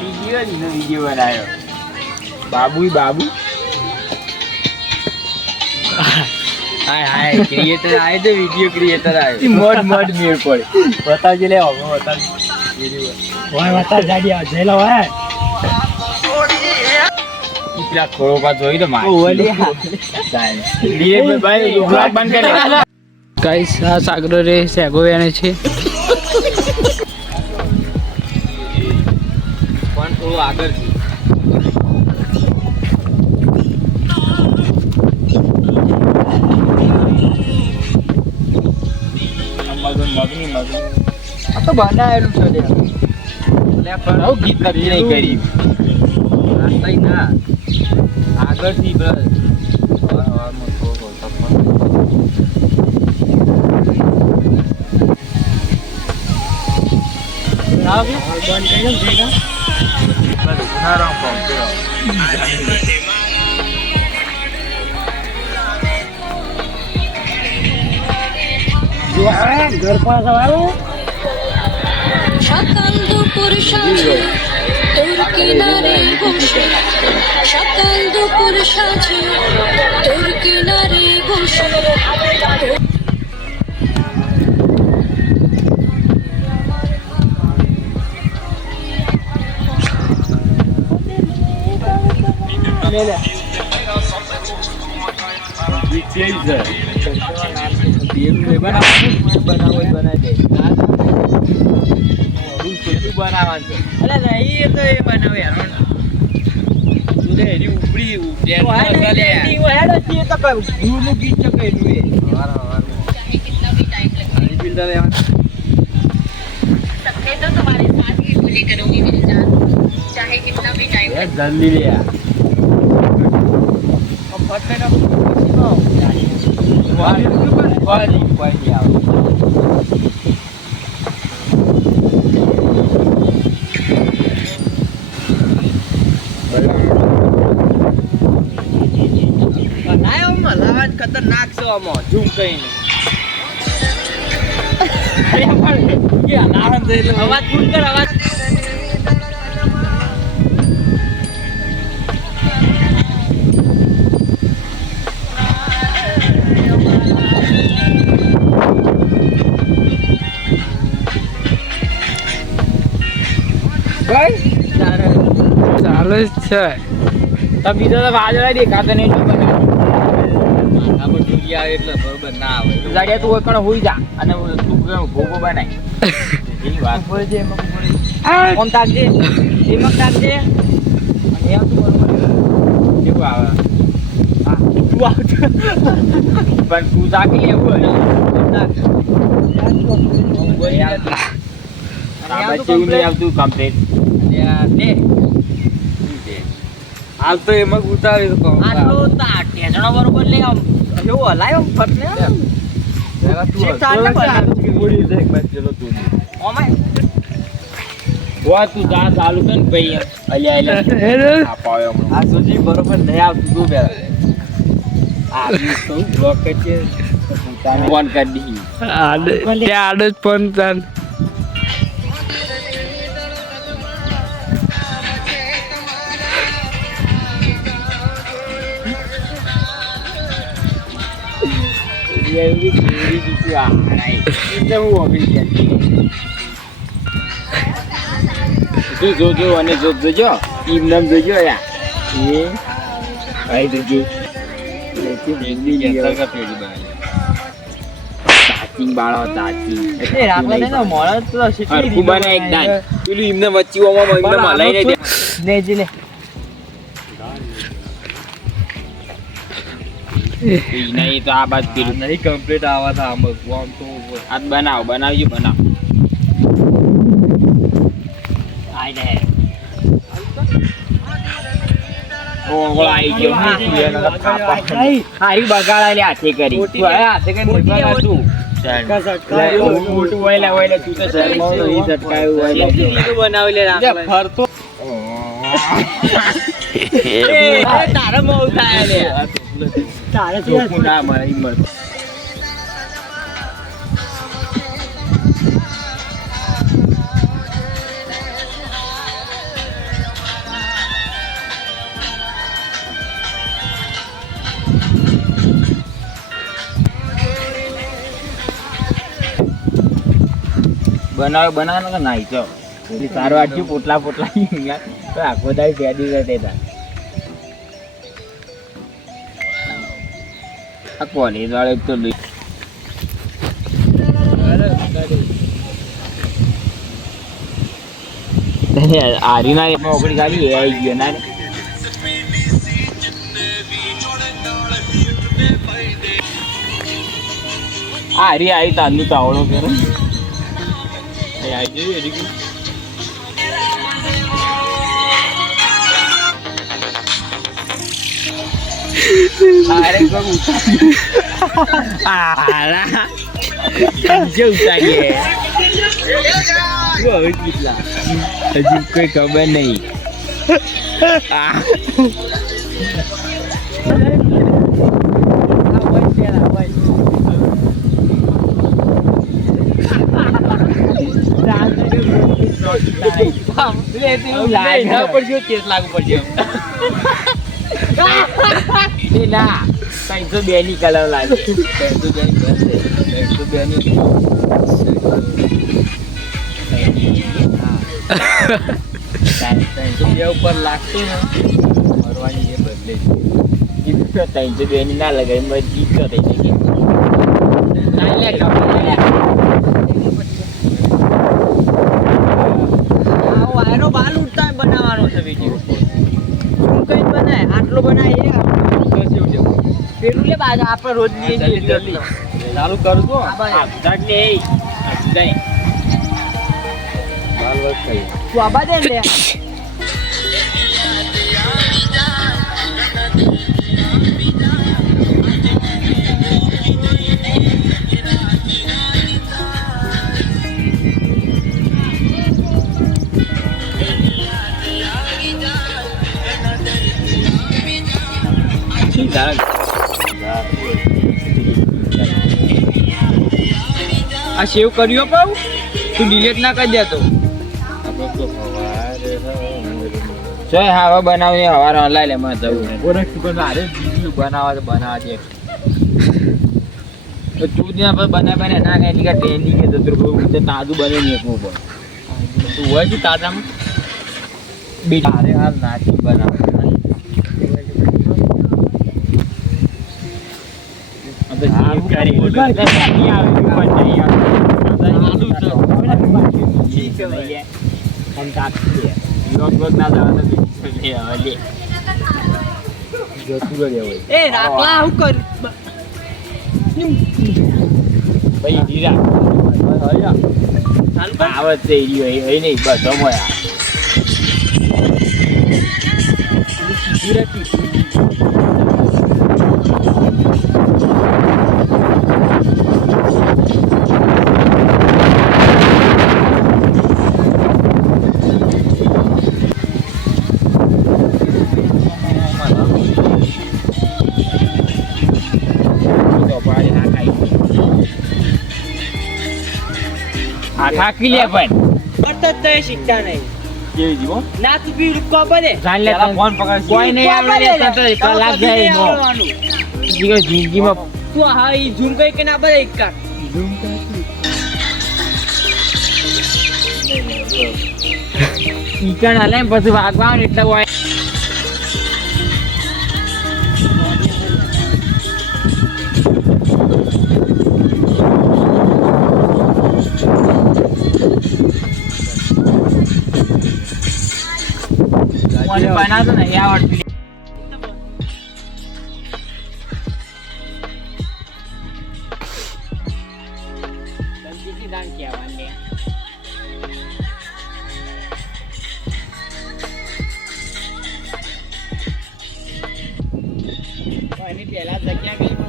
video બનાવ્યો બાબુ હાય creator આય તો video creator આયો મડ મેળ પડે બતાવજે લે હવે બતાવ ઓય બતાવ જાડી આ જેલો હે ઇતલા ખોળો પા જોઈ તો માર ઓલી લીએ ભાઈ બ્લોગ બંધ કરી ગાઈસ આ સાગર રે સેગોવેને છે પણ થોડું આગળ છે મગની આ તો બનાવેલું છે લે પણ હું ગીત નક્કી નહીં કરી આટલા ના આગળથી બસ घर पास সকাল দুপুর সাজে তোর কিনারে বসে সকাল দুপুর সাজে তোর কিনারে বসে सपने तो तुम्हारे साथ ही पूरे करूंगी मेरी जान चाहे कितना भी टाइम जल्दी ले खतरनाक से झूम कहीं आवाज फूल कर आवाज ચાલુ જ છે તો બીજો તો વાદળા દેખાતો નહીં એટલે બરોબર ના આવે જાડે તું ઓકણ હોઈ જા અને તું ભોગો બનાય એની વાત હોય છે એમાં કોણ તાકજે એમાં તાકજે અને એમ તું બરોબર કેવું આવે હા તું આવ પણ તું તાકી એવું હોય આ બચ્ચું નહીં આવતું કમ્પ્લીટ દે હાલ તો એમાં ઉતારી તો આટલો તા ટેસણો બરોબર લે આમ એવું હલાયો ફટ ને જરા તું ચાલે બોડી દેખ મેં ચલો તું ઓમાય વા તું જા ચાલુ કર ભાઈ અલ્યા આ પાયો આ સુધી બરોબર નહીં આવતું તું બે આ તો બ્લોક છે ફોન કરી દી આડે જ ફોન તાન જોજો અને જોજો ટીમ નામ જોજો યાર એ ભાઈ જોજો તાચિંગ બાળો તાચિંગ એ રાખલા ને મોળા તો શીખી કુબાને એક દાન પેલું એમને વચ્ચીઓમાં એમને મલાઈ ને જી ને નહીં તો આ બાદ પેલું નહીં કમ્પ્લીટ આવા था આમ તો આજ બનાવજો આઈ દે ઓગળા આઈ ગયો હારી બગાડા લે હાથે કરી તું હાથે કરી બગાડા તું મોટું ઓયલા તું તો શર્મો નહીં ઝટકાયું ઓયલા બનાવી લે રાખલા ફરતો તારા મોં થાય લે તારે ચોખ્ખું ના મળે હિંમત બનાવવાનો કે નાઈ તો સારું આટલું પોટલા તો આખો દાડી પેડી રહે તા આ કોલેજ વાળો તો આરીના ઓગળી ગાડી એ આવી ગયો ના આરી આવી તાંદુ તાવડો કરે આવી જઈ એડી અરે કોક આલા જે ઉતારીએ હવે કેટલા હજી કોઈ ખબર નહીં બે ની કલર લાગે 302 ની ઉપર લાગતો ને મરવાની જે બદલે છે 302 ની ના લગાય મત જીતો થઈ જાય વાયરો બાલ ઉડતા બનાવવાનો છે વિડીયો શું કઈ બનાય આટલો બનાય પેલું લે બાજુ આપણે રોજ ચાલુ કરું તો તું આબા દે લે આ સેવ કર્યો પાઉ તું ડિલીટ ના કરી દેતો જોય હવે બનાવી હવાર હલાઈ લે માં જવું અરે બનાવવા તો બનાવવા દે તું ત્યાં પર બનાવે ના કે એટલી ટ્રેન્ડી કે તો તાજું બને નહીં તું હોય છે તાજામાં બીજા અરે હાલ નાચી બનાવ આવત નહીં બધો મોયા થાકી લે પણ કરતો જ શીખતા નહીં કેવી જીવો ના તું બી રૂપકો બને જાન લે ફોન પકડ કોઈ નહીં આવડે તો કલાક જાય નો જિંદગીમાં તું હા ઈ ઝૂમ કઈ કે ના બને એક કા ઝૂમ ઈકણ હાલે પછી વાગવાનું એટલે હોય બનાવતો ને આવડતું પેલા જગ્યા